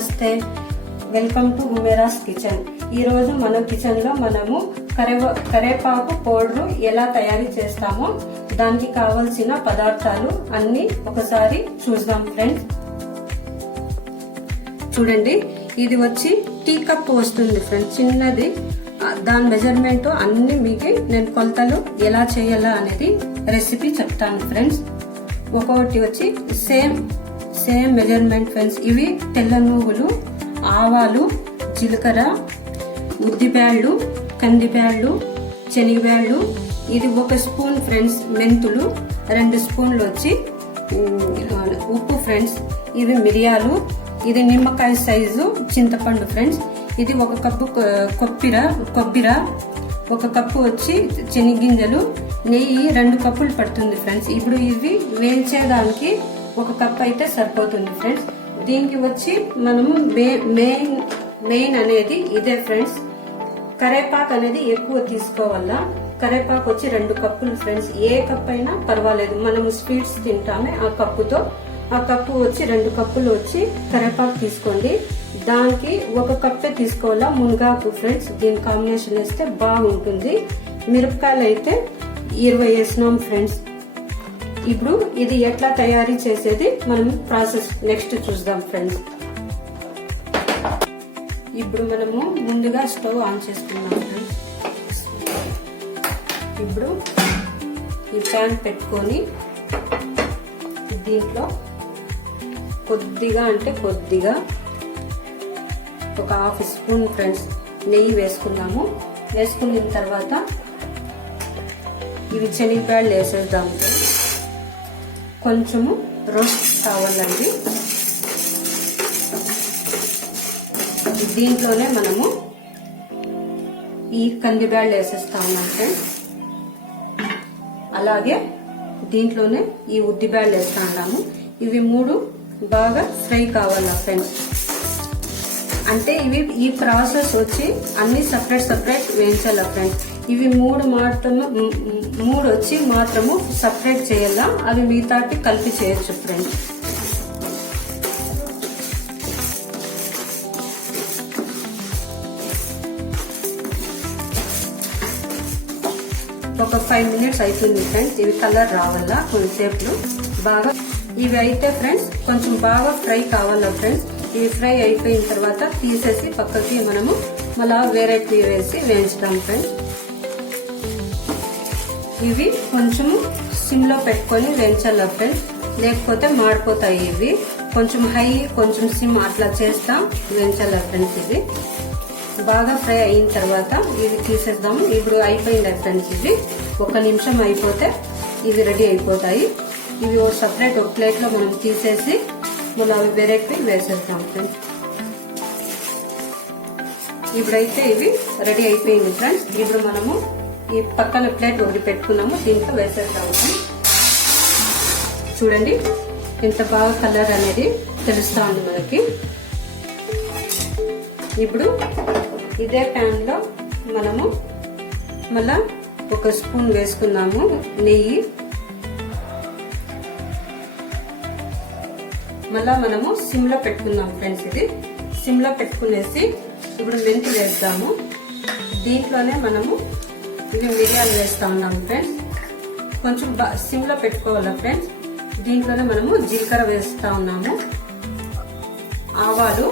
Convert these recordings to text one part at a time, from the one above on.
నమస్తే, welcome to ఉమేరాస్ kitchen. ఈ రోజు మన కిచెన్ లో మనము కరేపాకు పౌడర్ ఎలా తయారు చేస్తామో దానికి కావలసిన పదార్థాలు అన్ని ఒకసారి చూద్దాం ఫ్రెండ్స్. చూడండి, ఇది వచ్చి టీ కప్ వస్తుంది ఫ్రెండ్స్, చిన్నది. దాని మెజర్మెంట్ అన్ని మీకు నేను కొలతలు ఎలా చేయాలా అనేది రెసిపీ చెప్తాను ఫ్రెండ్స్. ఒక్కొక్కటి వచ్చి సేమ్ మెజర్మెంట్ ఫ్రెండ్స్. ఇవి తెల్ల నువ్వులు, ఆవాలు, జీలకర్ర, ఉద్దిబ్యాళ్ళు, కందిబ్యాళ్ళు, శనగబ్యాళ్ళు. ఇది 1 స్పూన్ ఫ్రెండ్స్. మెంతులు 2 స్పూన్లు వచ్చి ఉప్పు ఫ్రెండ్స్. ఇవి మిరియాలు, ఇది నిమ్మకాయ సైజు చింతపండు ఫ్రెండ్స్. ఇది 1 కప్పు కొబ్బరి, 1 కప్పు వచ్చి శనగింజలు, నెయ్యి 2 కప్పులు పడుతుంది ఫ్రెండ్స్. ఇప్పుడు ఇవి వేయించేదానికి 1 కప్ అయితే సరిపోతుంది ఫ్రెండ్స్. దీనికి వచ్చి మనము మెయిన్ అనేది ఇదే ఫ్రెండ్స్. కరేపాకు అనేది ఎక్కువ తీసుకోవాలా. కరేపాకు వచ్చి 2 కప్పులు ఫ్రెండ్స్. ఏ కప్ అయినా పర్వాలేదు, మనం స్వీట్స్ తింటామే ఆ కప్పుతో. ఆ కప్పు వచ్చి 2 కప్పులు వచ్చి కరేపాకు తీసుకోండి. దానికి 1 కప్పే తీసుకోవాలా మునగాకు ఫ్రెండ్స్. దీని కాంబినేషన్ వేస్తే బాగుంటుంది. మిరపకాయలు అయితే 20 వేసినాం ఫ్రెండ్స్. ఇప్పుడు ఇది ఎట్లా తయారీ చేసేది మనం ప్రాసెస్ నెక్స్ట్ చూద్దాం ఫ్రెండ్స్. ఇప్పుడు మనము ముందుగా స్టవ్ ఆన్ చేసుకున్నాం ఫ్రెండ్స్. ఇప్పుడు ఈ ప్యాన్ పెట్టుకొని దీంట్లో కొద్దిగా ఒక 1/2 స్పూన్ ఫ్రెండ్స్ నెయ్యి వేసుకున్నాము. వేసుకున్న తర్వాత ఇవి శనగబ్యాళ్ళు వేసేద్దాము. కొంచెము రోస్ట్ కావాలండి. దీంట్లోనే మనము ఈ కందిబ్యాళ్ళు వేసేస్తా ఉన్నాం ఫ్రెండ్స్. అలాగే దీంట్లోనే ఈ ఉద్దిబ్యాళ్ళు వేస్తా ఉన్నాము. ఇవి 3 బాగా ఫ్రై కావాలా ఫ్రెండ్స్. అంటే ఈ ప్రాసెస్ వచ్చి అన్ని సపరేట్ వేయించాలా ఫ్రెండ్స్. ఇవి 3 వచ్చి మాత్రము సపరేట్ చేయాలా, అవి మిగతాటి కలిపి చేయొచ్చు ఫ్రెండ్స్. ఒక 5 మినిట్స్ అవుతుంది ఫ్రెండ్స్. ఇవి కలర్ రావాలా కొంచెంసేపు బాగా. ఇవి అయితే ఫ్రెండ్స్ కొంచెం బాగా ఫ్రై కావాలా ఫ్రెండ్స్. ఇవి ఫ్రై అయిపోయిన తర్వాత తీసేసి పక్కకి మనము మళ్ళా వేరేటి వేసి వేయించుతాం ఫ్రెండ్స్. ఇవి కొంచెము సిమ్ లో పెట్టుకొని వేయించాలి ఫ్రెండ్స్, లేకపోతే మాడిపోతాయి. ఇవి కొంచెం హై కొంచెం సిమ్ అట్లా చేస్తా వేయించాలి ఫ్రెండ్స్. ఇది బాగా ఫ్రై అయిన తర్వాత ఇవి తీసేద్దాము. ఇప్పుడు అయిపోయింది ఫ్రెండ్స్. ఇది 1 నిమిషం అయిపోతే ఇవి రెడీ అయిపోతాయి. ఇవి సపరేట్ ఒక ప్లేట్ లో మనం తీసేసి మళ్ళీ అవి వేరేకి వేసేద్దాం ఫ్రెండ్స్. ఇప్పుడైతే ఇవి రెడీ అయిపోయింది ఫ్రెండ్స్. ఇప్పుడు మనము ఈ పక్కన ప్లేట్ ఒకటి పెట్టుకున్నాము, దీంట్లో వేసేద్దాము. చూడండి ఎంత బాగా కలర్ అనేది తెలుస్తా ఉంది మనకి. ఇప్పుడు ఇదే ప్యాన్ లో మనము మళ్ళా 1 స్పూన్ వేసుకున్నాము నెయ్యి. మళ్ళా మనము సిమ్ లో పెట్టుకున్నాం ఫ్రెండ్స్. ఇది సిమ్ లో పెట్టుకునేసి ఇప్పుడు మెంతులు వేద్దాము. దీంట్లోనే మనము ఇవి మిరియాలు వేస్తా ఉన్నాము ఫ్రెండ్స్. కొంచెం సిమ్ లో పెట్టుకోవాలా ఫ్రెండ్స్. దీంట్లోనే మనము జీలకర్ర వేస్తా ఉన్నాము, ఆవాలు,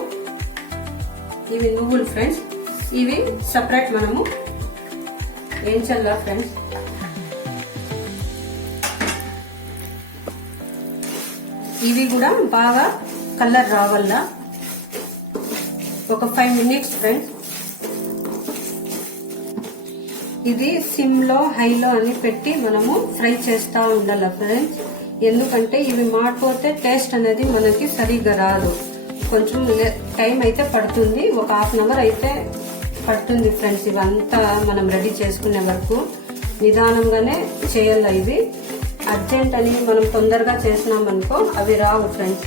ఇవి నువ్వులు ఫ్రెండ్స్. ఇవి సపరేట్ మనము వేయించాలా ఫ్రెండ్స్. ఇవి కూడా బాగా కలర్ రావాలా. ఒక 5 మినిట్స్ ఫ్రెండ్స్. ఇది సిమ్ లో హైలో అని పెట్టి మనము ఫ్రై చేస్తా ఉండాలి ఫ్రెండ్స్. ఎందుకంటే ఇవి మాడిపోతే టేస్ట్ అనేది మనకి సరిగ్గా రాదు. కొంచెం టైం అయితే పడుతుంది, ఒక 1/2 అవర్ అయితే పడుతుంది ఫ్రెండ్స్. ఇవంతా మనం రెడీ చేసుకునే వరకు నిదానంగానే చేయాలి. ఇవి అర్జెంట్ అని మనం తొందరగా చేసినామనుకో అవి రావు ఫ్రెండ్స్.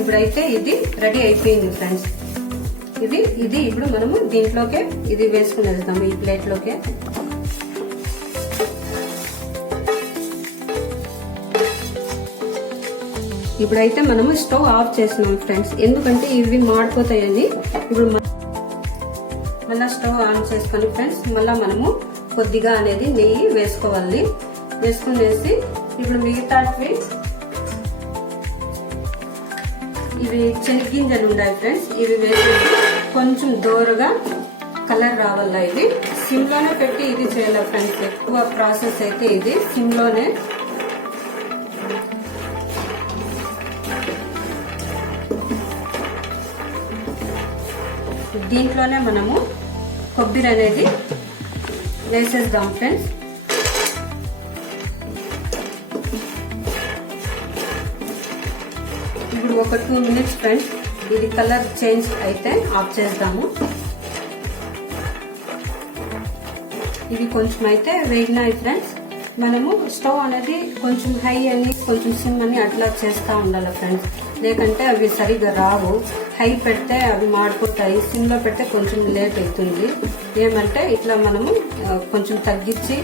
ఇప్పుడైతే ఇది రెడీ అయిపోయింది ఫ్రెండ్స్. ఇది ఇప్పుడు మనము దీంట్లోకే ఇది వేసుకునేద్దాము, ఈ ప్లేట్లోకే. ఇప్పుడైతే మనము స్టవ్ ఆఫ్ చేసినాం ఫ్రెండ్స్, ఎందుకంటే ఇవి మాడిపోతాయని. ఇప్పుడు మళ్ళీ స్టవ్ ఆన్ చేసుకొని ఫ్రెండ్స్ మళ్ళీ మనము కొద్దిగా అనేది నెయ్యి వేసుకోవాలి. వేసుకునేసి ఇప్పుడు మిగతావి ఇవి శనగింజలు ఉన్నాయి ఫ్రెండ్స్, ఇవి వేసి కొంచెం దోరగా కలర్ రావాలా. ఇది సిమ్ లోనే పెట్టి ఇది చేయాలి ఫ్రెండ్స్, ఎక్కువ ప్రాసెస్ అయితే ఇది సిమ్ లోనే. దీంట్లోనే మనము కొబ్బరి అనేది వేసేద్దాం ఫ్రెండ్స్. ఇప్పుడు ఒక 2 మినిట్స్ ఫ్రెండ్స్ ఇది కలర్ చేంజ్ అయితే ఆఫ్ చేద్దాము. ఇవి కొంచెం అయితే వేగినాయి ఫ్రెండ్స్. మనము స్టవ్ అనేది కొంచెం హై అని కొంచెం సిమ్ అని అట్లా చేస్తూ ఉండాలి ఫ్రెండ్స్, లేకంటే అవి సరిగ్గా రావు. హై పెడితే అవి మాడిపోతాయి, సిమ్ లో పెడితే కొంచెం లేట్ అవుతుంది. ఏమంటే ఇట్లా మనము కొంచెం తగ్గించి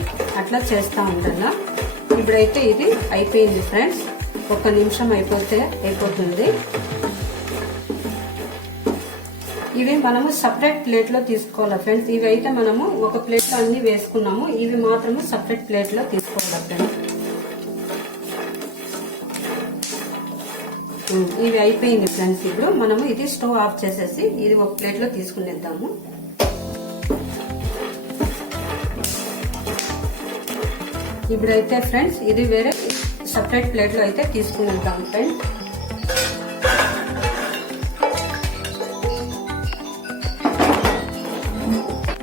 అట్లా చేస్తూ ఉండాలి. ఇప్పుడైతే ఇది అయిపోయింది ఫ్రెండ్స్, 1 నిమిషం అయిపోతుంది. ఇవి మనము సపరేట్ ప్లేట్ లో తీసుకోవాలి ఫ్రెండ్స్. ఇవి అయితే మనము ఒక ప్లేట్ లో అన్ని వేసుకున్నాము, ఇవి మాత్రము సపరేట్ ప్లేట్ లో తీసుకోవాలి ఫ్రెండ్స్. ఇవి అయిపోయింది ఫ్రెండ్స్. ఇప్పుడు మనము ఇది స్టవ్ ఆఫ్ చేసేసి ఇది ఒక ప్లేట్ లో తీసుకునేద్దాము. ఇప్పుడైతే ఫ్రెండ్స్ ఇది వేరే సపరేట్ ప్లేట్ లో అయితే తీసుకునేద్దాము ఫ్రెండ్స్.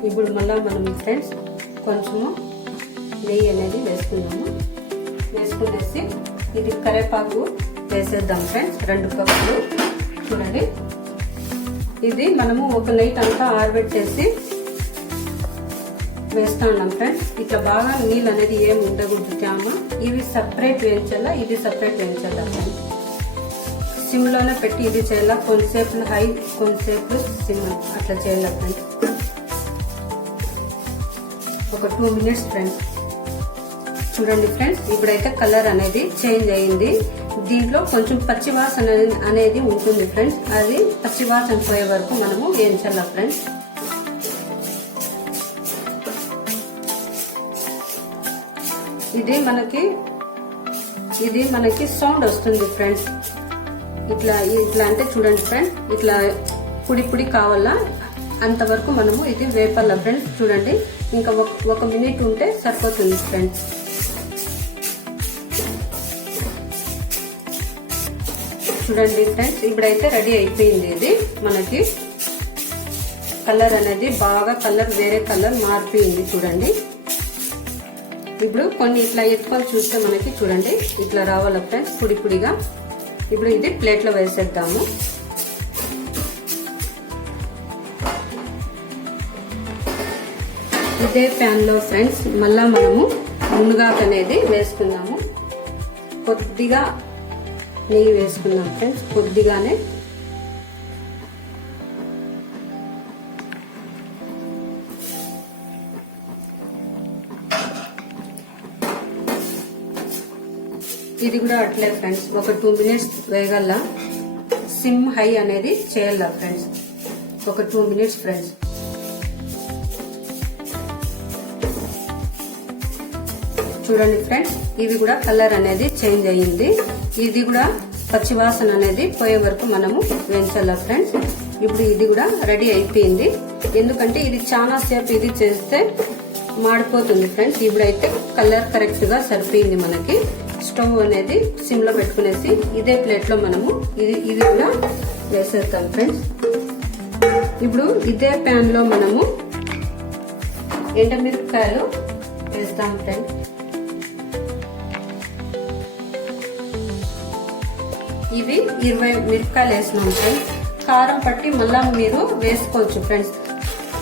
ఇప్పుడు మళ్ళా మనం ఫ్రెండ్స్ కొంచెము నెయ్యి అనేది వేసుకున్నాము. వేసుకునేసి ఇది కరివేపాకు వేసేద్దాం ఫ్రెండ్స్, 2 కప్పులు. చూడండి, ఇది మనము ఒక నైట్ అంతా ఆరబెట్టేసి వేస్తా ఉన్నాం ఫ్రెండ్స్. ఇట్లా బాగా నీళ్ళు అనేది ఏమి ఉండకూడదు తేమ. ఇవి సపరేట్ వేయించాలా, ఇది సపరేట్ వేయించాలా ఫ్రెండ్స్. సిమ్ లోనే పెట్టి ఇది చేయాలా, కొంతసేపు హై కొంతసేపు సిమ్ అట్లా చేయాలా ఫ్రెండ్స్. ఒక 2 మినిట్స్ ఫ్రెండ్స్. చూడండి ఫ్రెండ్స్, ఇప్పుడైతే కలర్ అనేది చేంజ్ అయింది. దీంట్లో కొంచెం పచ్చివాసన అనేది ఉంటుంది ఫ్రెండ్స్, అది పచ్చివాసన పోయే వరకు మనము వేయించాలా ఫ్రెండ్స్. ఇది మనకి సౌండ్ వస్తుంది ఫ్రెండ్స్. ఇట్లా అంటే చూడండి ఫ్రెండ్స్, ఇట్లా పొడి కావాలా అంతవరకు మనము ఇది వేపాల ఫ్రెండ్స్. చూడండి, ఇంకా 1 మినిట్ ఉంటే సరిపోతుంది ఫ్రెండ్స్. చూడండి ఫ్రెండ్స్, ఇప్పుడైతే రెడీ అయిపోయింది. ఇది మనకి కలర్ అనేది బాగా వేరే కలర్ మారిపోయింది. చూడండి, ఇప్పుడు కొన్ని ఇట్లా ఎత్తుకొని చూస్తే మనకి చూడండి ఇట్లా రావాల ఫ్రెండ్స్, పొడిగా. ఇప్పుడు ఇది ప్లేట్ లో వేసేద్దాము. ఇదే ప్యాన్ లో ఫ్రెండ్స్ మళ్ళా మనము మునగాకు అనేది వేసుకున్నాము. కొద్దిగా నెయ్యి వేసుకున్నాం ఫ్రెండ్స్, కొద్దిగానే. ఇది కూడా అట్లే ఫ్రెండ్స్, ఒక 2 మినిట్స్ వేయగల. సిమ్ హై అనేది చేయాల ఫ్రెండ్స్, ఒక 2 మినిట్స్ ఫ్రెండ్స్. చూడండి ఫ్రెండ్స్, ఇది కూడా కలర్ అనేది చేంజ్ అయ్యింది. ఇది కూడా పచ్చివాసన అనేది పోయే వరకు మనము వేయించాల ఫ్రెండ్స్. ఇప్పుడు ఇది కూడా రెడీ అయిపోయింది, ఎందుకంటే ఇది చాలా సేపు ఇది చేస్తే మాడిపోతుంది ఫ్రెండ్స్. ఇప్పుడైతే కలర్ కరెక్ట్ గా సరిపోయింది మనకి. స్టవ్ అనేది సిమ్ లో పెట్టుకునేసి ఇదే ప్లేట్ లో మనము ఇది కూడా వేసేస్తాం ఫ్రెండ్స్. ఇప్పుడు ఇదే ప్యాన్ లో మనము ఎండుమిరపకాయలు వేస్తాం ఫ్రెండ్స్. ఇవి 20 మిరపకాయలు వేసినాం ఫ్రెండ్స్. కారం పట్టి మళ్ళా మీరు వేసుకోవచ్చు ఫ్రెండ్స్.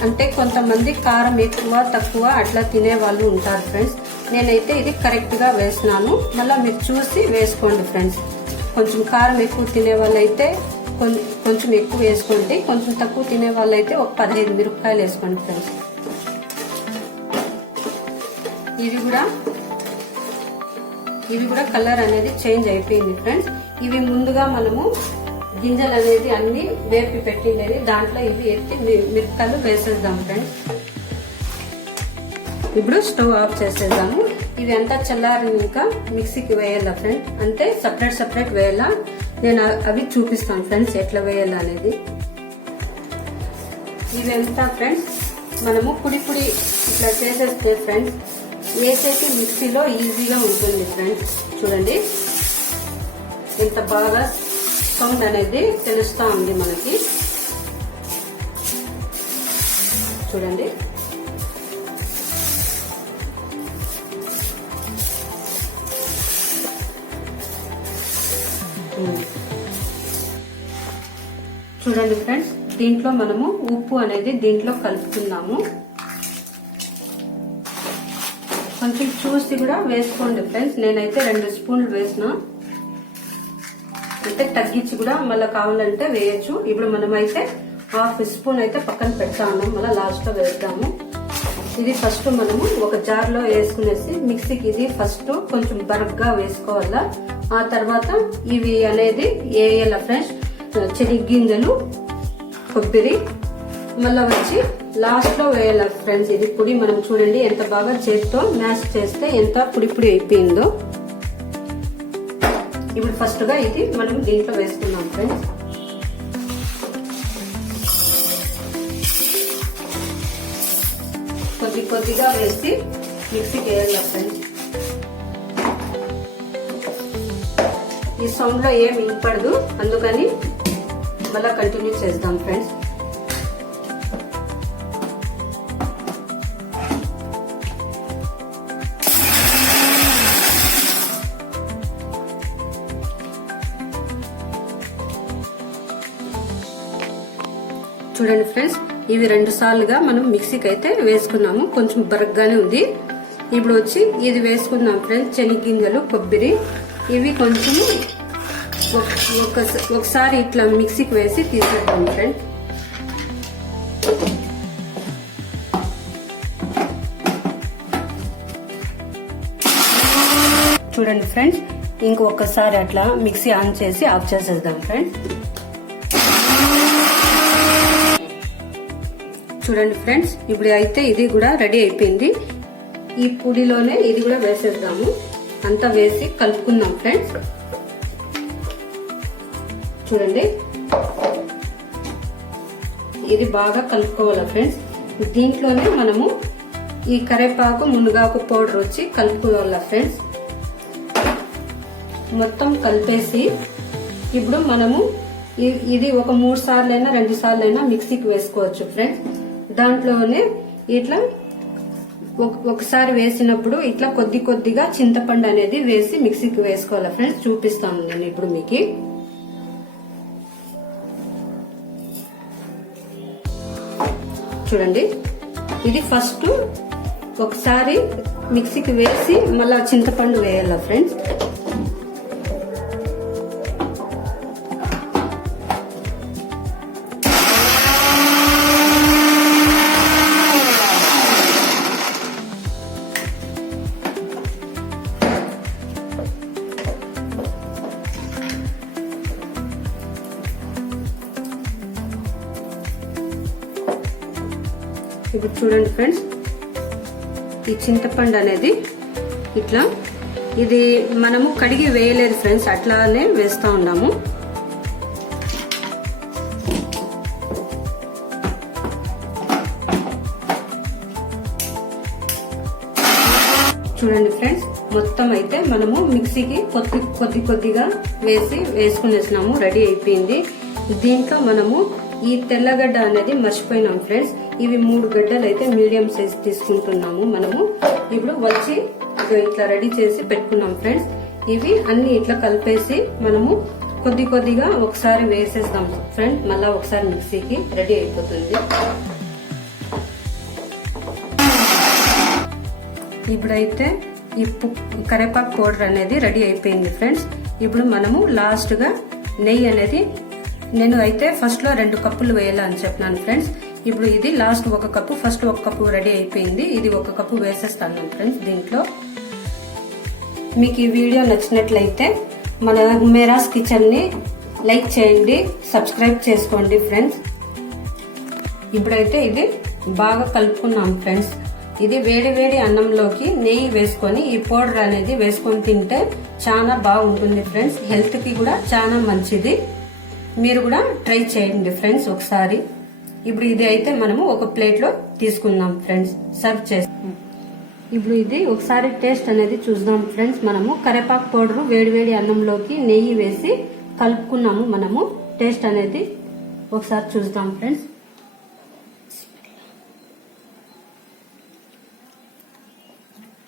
అంటే కొంతమంది కారం ఎక్కువ తక్కువ అట్లా తినే వాళ్ళు ఉంటారు ఫ్రెండ్స్. నేనైతే ఇది కరెక్ట్ గా వేసినాను, మళ్ళీ మీరు చూసి వేసుకోండి ఫ్రెండ్స్. కొంచెం కారం ఎక్కువ తినే వాళ్ళైతే కొంచెం ఎక్కువ వేసుకోండి, కొంచెం తక్కువ తినే వాళ్ళైతే ఒక 15 మిరపకాయలు వేసుకోండి ఫ్రెండ్స్. ఇవి కూడా కలర్ అనేది చేంజ్ అయిపోయింది ఫ్రెండ్స్. ఇవి ముందుగా మనము గింజలు అనేది అన్ని వేపి పెట్టిండేది, దాంట్లో ఇవి ఎత్తి మిరపకాయలు వేసేద్దాం ఫ్రెండ్స్. ఇప్పుడు స్టవ్ ఆఫ్ చేసేద్దాము. ఇవి అంతా చల్లారినాక మిక్సీకి వేయాలా ఫ్రెండ్స్, అంటే సపరేట్ వేయాలా. నేను అవి చూపిస్తాను ఫ్రెండ్స్ ఎట్లా వేయాలా అనేది. ఇవి అంతా ఫ్రెండ్స్ మనము పొడి ఇట్లా చేసేస్తే ఫ్రెండ్స్ వేసేసి మిక్సీలో ఈజీగా ఉంటుంది ఫ్రెండ్స్. చూడండి ఎంత బాగా సౌండ్ అనేది తెలుస్తా ఉంది మనకి. చూడండి చూడండి ఫ్రెండ్స్, దీంట్లో మనము ఉప్పు అనేది దీంట్లో కలుపుతున్నాము. కొంచెం చూసి కూడా వేసుకోండి ఫ్రెండ్స్. నేనైతే 2 స్పూన్లు వేసిన, అంటే తగ్గించి కూడా మళ్ళీ కావాలంటే వేయచ్చు. ఇప్పుడు మనమైతే 1/2 స్పూన్ అయితే పక్కన పెడతా ఉన్నాం, మళ్ళీ లాస్ట్ లో వేద్దాము. ఇది ఫస్ట్ మనము ఒక జార్ లో వేసుకునేసి మిక్సీకి ఇది ఫస్ట్ కొంచెం బరగ్గా వేసుకోవాలా. ఆ తర్వాత ఇవి అనేది వేయాల ఫ్రెండ్స్, చెనిగ్గింజలు, కొబ్బరి, మళ్ళా వచ్చి లాస్ట్ లో వేయాల ఫ్రెండ్స్. ఇది పొడి మనం చూడండి ఎంత బాగా చేతితో మ్యాష్ చేస్తే ఎంత పొడి అయిపోయిందో. ఇప్పుడు ఫస్ట్ గా ఇది మనం దీంట్లో వేసుకున్నాం ఫ్రెండ్స్. కొద్దిగా వేసి మిక్సీకి వేయాలి ఫ్రెండ్స్. ఈ సౌండ్ లో ఏం వినపడదు, అందుకని మళ్ళా కంటిన్యూ చేద్దాం ఫ్రెండ్స్. చూడండి ఫ్రెండ్స్, ఇవి 2 సార్లుగా మనం మిక్సీకి అయితే వేసుకున్నాము, కొంచెం బరగ్గానే ఉంది. ఇప్పుడు వచ్చి ఇది వేసుకుందాం ఫ్రెండ్స్, శనగగింజలు, కొబ్బరి. ఇవి కొంచెం ఒకసారి ఇట్లా మిక్సీకి వేసి తీసేద్దాం ఫ్రెండ్స్. చూడండి ఫ్రెండ్స్, ఇంకొకసారి అట్లా మిక్సీ ఆన్ చేసి ఆఫ్ చేసేద్దాం ఫ్రెండ్స్. చూడండి ఫ్రెండ్స్, ఇప్పుడు అయితే ఇది కూడా రెడీ అయిపోయింది. ఈ పొడిలోనే ఇది కూడా వేసేద్దాము, అంతా వేసి కలుపుకుందాం ఫ్రెండ్స్. చూడండి ఇది బాగా కలుపుకోవాలి ఫ్రెండ్స్. దీంట్లోనే మనము ఈ కరివేపాకు, మునగాకు పౌడర్ వచ్చి కలుపుకోవాలి ఫ్రెండ్స్. మొత్తం కలిపేసి ఇప్పుడు మనము ఇది ఒక 3 సార్లైనా 2 సార్లైనా మిక్సీకి వేసుకోవచ్చు ఫ్రెండ్స్. దాంట్లోనే ఇట్లా ఒకసారి వేసినప్పుడు ఇట్లా కొద్దిగా చింతపండు అనేది వేసి మిక్సీకి వేసుకోవాలి ఫ్రెండ్స్. చూపిస్తాను నేను ఇప్పుడు మీకు. చూడండి ఇది ఫస్ట్ ఒకసారి మిక్సీకి వేసి మళ్ళా చింతపండు వేయాల ఫ్రెండ్స్. ఇప్పుడు చూడండి ఫ్రెండ్స్, ఈ చింతపండు అనేది ఇట్లా ఇది మనము కడిగి వేయలేదు ఫ్రెండ్స్, అట్లానే వేస్తా ఉన్నాము. చూడండి ఫ్రెండ్స్, మొత్తం అయితే మనము మిక్సీకి కొద్దిగా వేసుకునేసినాము, రెడీ అయిపోయింది. దీంట్లో మనము ఈ తెల్లగడ్డ అనేది మర్చిపోయినాం ఫ్రెండ్స్. ఇవి 3 గడ్డలు అయితే మీడియం సైజ్ తీసుకుంటున్నాము మనము. ఇప్పుడు వచ్చి ఇట్లా రెడీ చేసి పెట్టుకున్నాం ఫ్రెండ్స్. ఇవి అన్ని ఇట్లా కలిపేసి మనము కొద్దిగా ఒకసారి వేసేస్తాం ఫ్రెండ్స్. మళ్ళా ఒకసారి మిక్సీకి రెడీ అయిపోతుంది. ఇప్పుడైతే ఈ కరివేపాకు పౌడర్ అనేది రెడీ అయిపోయింది ఫ్రెండ్స్. ఇప్పుడు మనము లాస్ట్ గా నెయ్యి అనేది, నేను అయితే ఫస్ట్ లో 2 కప్పులు వేయాలని చెప్పినాను ఫ్రెండ్స్. ఇప్పుడు ఇది last 1 cup, first 1 cup ready అయిపోయింది. ఇది 1 కప్పు వేసేస్తాను ఫ్రెండ్స్. దీంట్లో మీకు ఈ వీడియో నచ్చినట్లయితే మన హుమేరాస్ కిచెన్ ని లైక్ చేయండి, సబ్స్క్రైబ్ చేసుకోండి ఫ్రెండ్స్. ఇప్పుడైతే ఇది బాగా కలుపుకున్నాం ఫ్రెండ్స్. ఇది వేడి వేడి అన్నంలోకి నెయ్యి వేసుకొని ఈ పౌడర్ అనేది వేసుకొని తింటే చాలా బాగుంటుంది ఫ్రెండ్స్. హెల్త్ కి కూడా చాలా మంచిది. మీరు కూడా ట్రై చేయండి ఫ్రెండ్స్ ఒకసారి. ఇప్పుడు ఇది అయితే మనము ఒక ప్లేట్ లో తీసుకుందాం ఫ్రెండ్స్, సర్వ్ చేస్తాం. ఇప్పుడు ఇది ఒకసారి టేస్ట్ అనేది చూద్దాం ఫ్రెండ్స్. మనము కరేపాకు పౌడర్ వేడి వేడి అన్నంలోకి నెయ్యి వేసి కలుపుకున్నాము. మనము టేస్ట్ అనేది ఒకసారి చూద్దాం ఫ్రెండ్స్.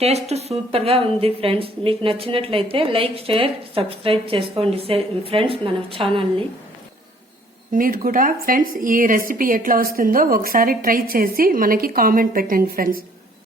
టేస్ట్ సూపర్ గా ఉంది ఫ్రెండ్స్. మీకు నచ్చినట్లయితే లైక్, షేర్, సబ్స్క్రైబ్ చేసుకోండి ఫ్రెండ్స్ మన ఛానల్ ని. మీరు కూడా ఫ్రెండ్స్ ఈ రెసిపీ ఎట్లా వస్తుందో ఒకసారి ట్రై చేసి మనకి కామెంట్ పెట్టండి ఫ్రెండ్స్.